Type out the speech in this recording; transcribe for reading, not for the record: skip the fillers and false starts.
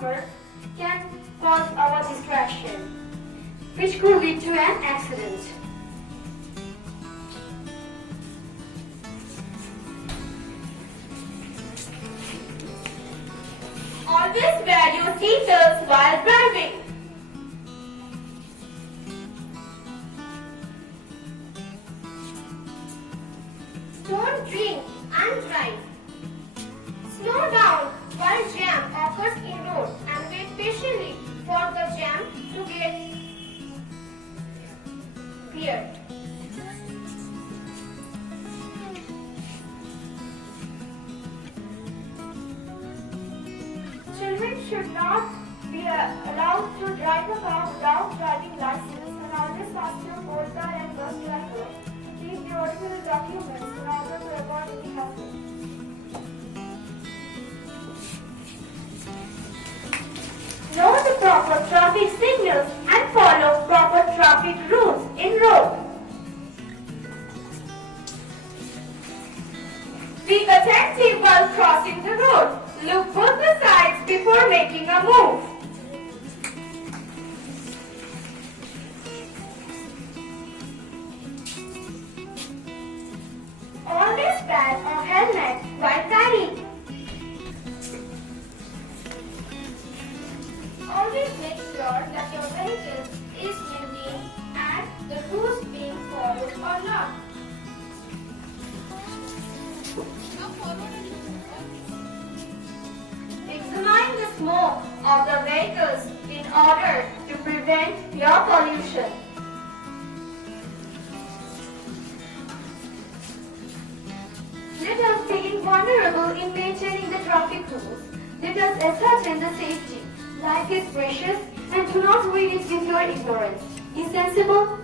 discomfort can cause our distraction, which could lead to an accident. Always wear your seatbelts while driving. Don't drink and drive. Slow down while jam occurs in road and wait patiently for the jam to get cleared. Children should not be allowed to drive a car without driving license and always ask your co-car and bus driver to keep the original documents in order to avoid any hassle. Know the proper traffic signals and follow proper traffic rules in road. Be attentive while crossing the road. Look both the sides before making a move. Always wear a helmet while carrying. Always make sure that your vehicle is maintained and the rules being followed or not. Examine the smoke of the vehicles in order to prevent air pollution. Let us be vulnerable in maintaining the traffic rules. Let us ascertain the safety. Life is precious and do not read it with your ignorance. Be sensible